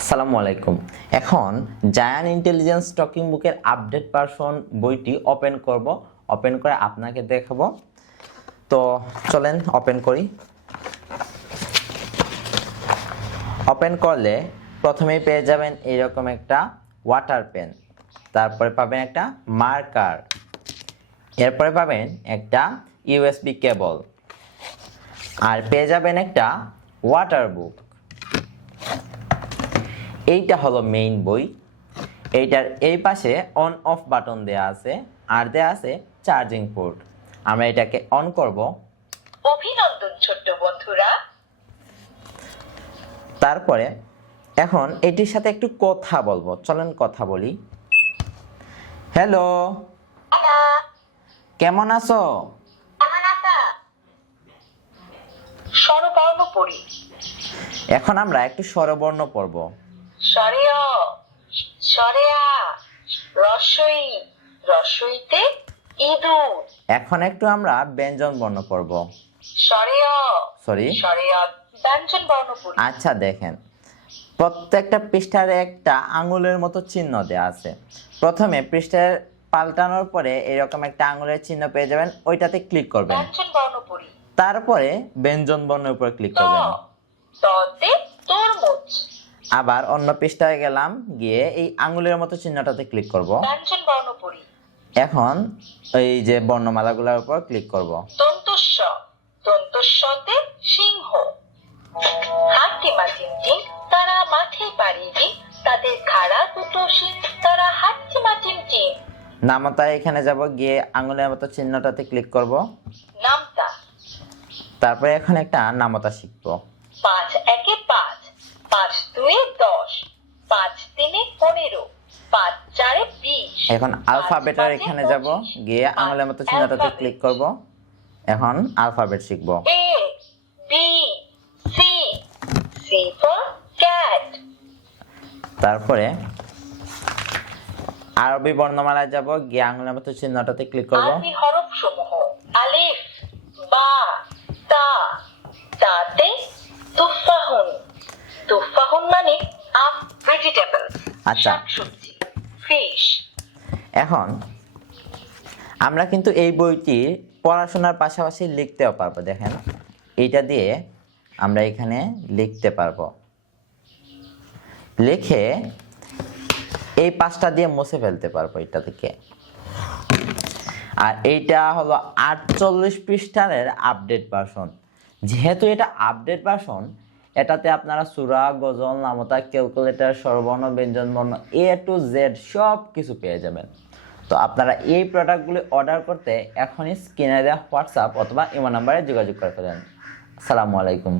আসসালামু আলাইকুম। এখন জায়ান ইন্টেলিজেন্স টকিং বুকের আপডেট ভার্সন বইটি ওপেন করব। ওপেন করে আপনাকে দেখাবো। তো চলেন ওপেন করি। ওপেন করলে প্রথমেই পেয়ে যাবেন এরকম একটা ওয়াটার পেন, তারপরে পাবেন একটা মার্কার, এরপরে পাবেন একটা ইউএসবি কেবল, আর পেয়ে যাবেন একটা ওয়াটার বুক। এইটা হলো মেইন বই। এইটার এই পাশে অন অফ বাটন দেয়া আছে আর দেয়া আছে চার্জিং পোর্ট। আমরা এটাকে অন করব। অভিনন্দন ছোট্ট বন্ধুরা। তারপরে এখন এটির সাথে একটু কথা বলবো, চলেন কথা বলি। হ্যালো, কেমন আছো? স্বরবর্ণ পড়ি। এখন আমরা একটু স্বরবর্ণ পড়ব। স্বরে অ, স্বরে আ, রস্বই, রস্বইতে ইঁদুর। এখন একটু আমরা ব্যঞ্জন বর্ণ পড়ব। স্বরে অ, সরি, স্বরে অ, ব্যঞ্জন বর্ণ পড়ি। আচ্ছা দেখেন, প্রত্যেকটা পৃষ্ঠার একটা আঙুলের মতো চিহ্ন দেওয়া আছে। প্রথমে পৃষ্ঠার পাল্টানোর পরে এরকম একটা আঙুলের চিহ্ন পেয়ে যাবেন, ওইটাতে ক্লিক করবেন। ব্যঞ্জন বর্ণ পড়ি। তারপরে ব্যঞ্জন বর্ণের উপর ক্লিক ত, করবেন। ততে তরমুজ। আবার অন্য পৃষ্ঠায় গেলাম, গিয়ে এই আঙুলের মতো চিহ্নটাতে ক্লিক করব। ব্যঞ্জন বর্ণ পড়ি। এখন এই যে বর্ণমালাগুলোর উপর ক্লিক করব। দন্তস্ব, দন্তস্বতে সিংহ। হাট্টিমা টিমটিম, তারা মাঠে পাড়ি দিন, তাদের খাড়া দুটো শিং, তারা হাট্টিমা টিমটিম। নামতা এখানে যাব, গিয়ে আঙুলের মতো চিহ্নটাতে ক্লিক করব। নামতা। তারপরে এখন একটা নামতা শিখব। ৫ একে ৫, ৫ দুয়ে ১০, ৫ তিনে ১৫, ৫ চারে ২০। এখন আলফাবেটের এখানে যাব, গিয়ে আঙুলের মতো চিহ্নটাতে ক্লিক করব। এখন আলফাবেট শিখব। A B C, C for cat. তারপরে আরবি বর্ণমালায় যাব, গিয়ে আঙুলের মতো চিহ্নটাতে ক্লিক করব। আরবি হরফ সমূহ আলিফ, বা, তা। তাতে তুফাহুন। তুফাহুন মানে আপ ভেজিটেবল, আচ্ছা। শাকসবজি, ফিশ। এখন আমরা কিন্তু এই বইটি পড়াশোনার পাশাপাশি লিখতেও পারবো। দেখেন, এইটা দিয়ে আমরা এখানে লিখতে পারবো। লিখে এই পাঁচটা দিয়ে মুছে ফেলতে পারবো এটা থেকে। আর এইটা হলো 48 পৃষ্ঠার আপডেট ভার্সন। যেহেতু এটা আপডেট ভার্সন, এটাতে আপনারা সূরা, গজল, নামতা, ক্যালকুলেটর, স্বরবর্ণ, ব্যঞ্জন বর্ণ A to Z সব কিছু পেয়ে যাবেন। তো আপনারা এই প্রোডাক্টগুলি অর্ডার করতে এখনই স্ক্রিনে দেওয়া হোয়াটসঅ্যাপ অথবা ইমো নাম্বারে যোগাযোগ করে ফেলেন। আসসালামু আলাইকুম।